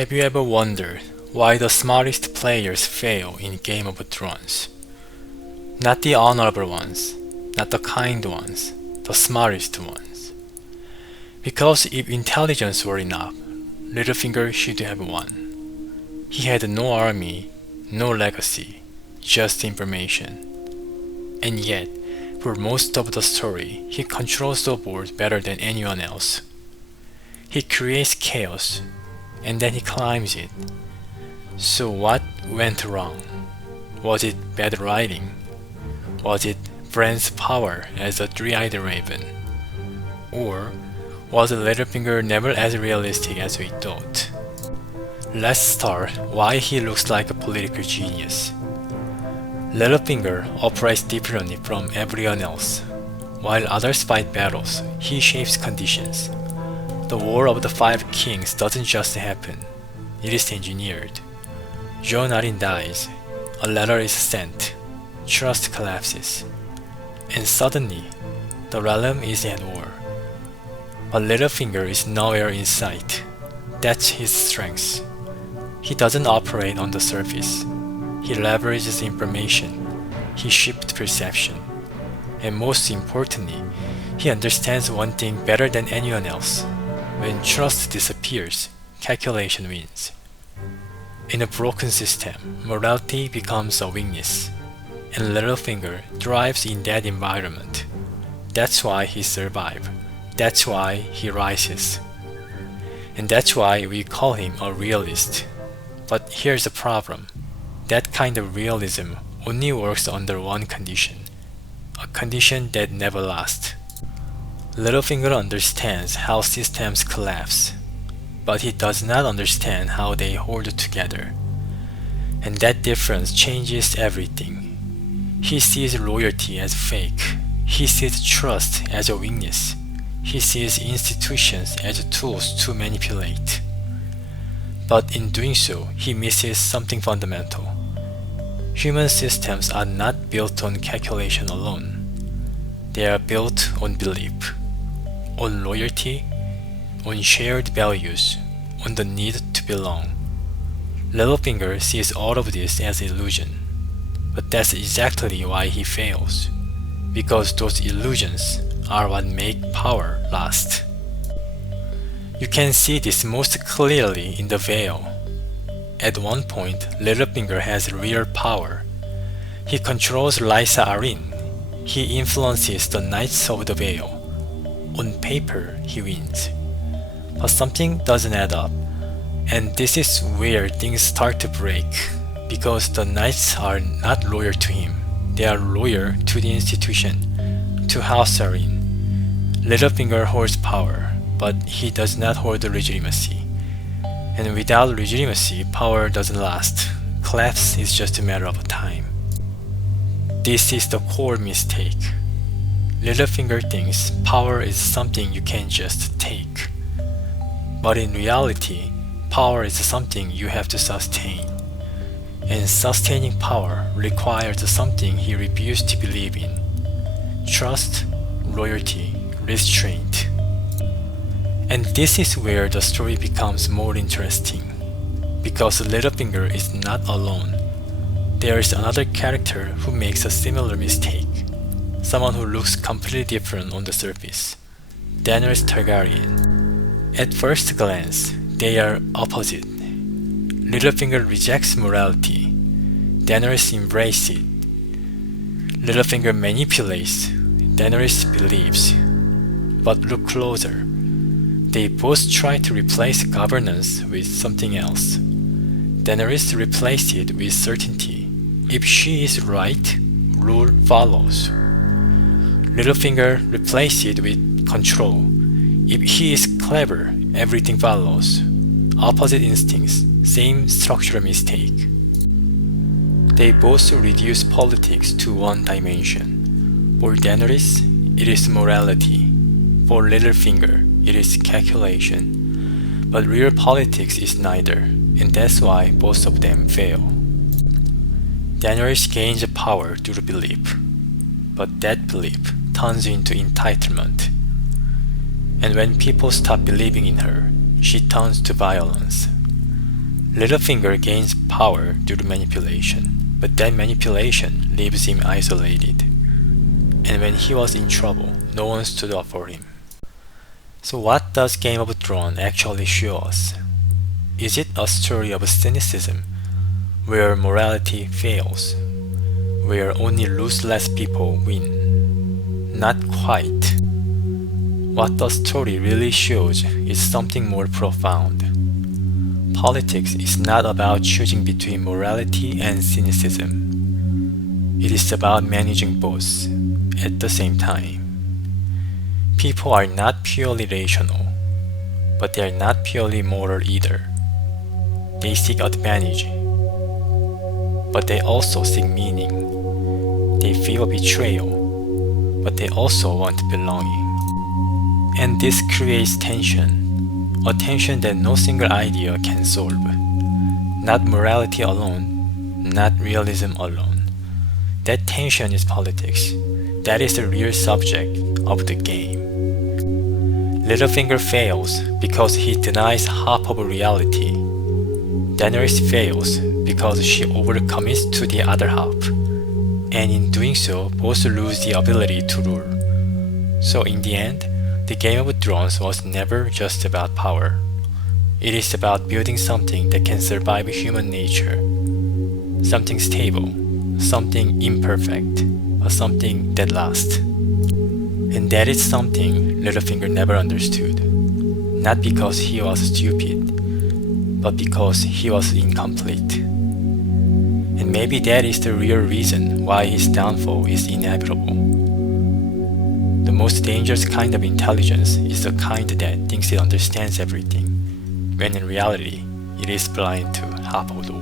Have you ever wondered why the smartest players fail in Game of Thrones? Not the honorable ones, not the kind ones, the smartest ones. Because if intelligence were enough, Littlefinger should have won. He had no army, no legacy, just information. And yet, for most of the story, he controls the board better than anyone else. He creates chaos, and then he climbs it. So what went wrong? Was it bad writing? Was it Bran's power as a three-eyed raven? Or was Littlefinger never as realistic as we thought? Let's start why he looks like a political genius. Littlefinger operates differently from everyone else. While others fight battles, he shapes conditions. The War of the Five Kings doesn't just happen, it is engineered. Jon Arryn dies, a letter is sent, trust collapses, and suddenly, the realm is at war. But Littlefinger is nowhere in sight. That's his strength. He doesn't operate on the surface. He leverages information. He shifts perception. And most importantly, he understands one thing better than anyone else. When trust disappears, calculation wins. In a broken system, morality becomes a weakness, and Littlefinger thrives in that environment. That's why he survives. That's why he rises. And that's why we call him a realist. But here's the problem. That kind of realism only works under one condition, a condition that never lasts. Littlefinger understands how systems collapse, but he does not understand how they hold together. And that difference changes everything. He sees loyalty as fake. He sees trust as a weakness. He sees institutions as tools to manipulate. But in doing so, he misses something fundamental. Human systems are not built on calculation alone. They are built on belief, on loyalty, on shared values, on the need to belong. Littlefinger sees all of this as illusion, but that's exactly why he fails, because those illusions are what make power last. You can see this most clearly in the Veil. At one point, Littlefinger has real power. He controls Lysa Arryn. He influences the Knights of the Veil. On paper, he wins. But something doesn't add up, and this is where things start to break, because the Knights are not loyal to him. They are loyal to the institution, to House Arryn. Littlefinger holds power, but he does not hold legitimacy. And without legitimacy, power doesn't last. Collapse is just a matter of time. This is the core mistake. Littlefinger thinks power is something you can just take. But in reality, power is something you have to sustain. And sustaining power requires something he refused to believe in: trust, loyalty, restraint. And this is where the story becomes more interesting, because Littlefinger is not alone. There is another character who makes a similar mistake, someone who looks completely different on the surface: Daenerys Targaryen. At first glance, they are opposite. Littlefinger rejects morality. Daenerys embraces it. Littlefinger manipulates. Daenerys believes. But look closer. They both try to replace governance with something else. Daenerys replaces it with certainty. If she is right, rule follows. Littlefinger replaces it with control. If he is clever, everything follows. Opposite instincts, same structural mistake. They both reduce politics to one dimension. For Daenerys, it is morality. For Littlefinger, it is calculation. But real politics is neither, and that's why both of them fail. Daenerys gains power through belief, but that belief turns into entitlement. And when people stop believing in her, she turns to violence. Littlefinger gains power due to manipulation, but that manipulation leaves him isolated. And when he was in trouble, no one stood up for him. So what does Game of Thrones actually show us? Is it a story of cynicism, where morality fails, where only ruthless people win? Not quite. What the story really shows is something more profound. Politics is not about choosing between morality and cynicism. It is about managing both at the same time. People are not purely rational, but they are not purely moral either. They seek advantage, but they also seek meaning. They feel betrayal, but they also want belonging. And this creates tension, a tension that no single idea can solve. Not morality alone, not realism alone. That tension is politics. That is the real subject of the game. Littlefinger fails because he denies half of reality. Daenerys fails because she overcommits to the other half, and in doing so, both lose the ability to rule. So in the end, the Game of Thrones was never just about power. It is about building something that can survive human nature. Something stable, something imperfect, or something that lasts. And that is something Littlefinger never understood. Not because he was stupid, but because he was incomplete. And maybe that is the real reason why his downfall is inevitable. The most dangerous kind of intelligence is the kind that thinks it understands everything, when in reality, it is blind to half of the world.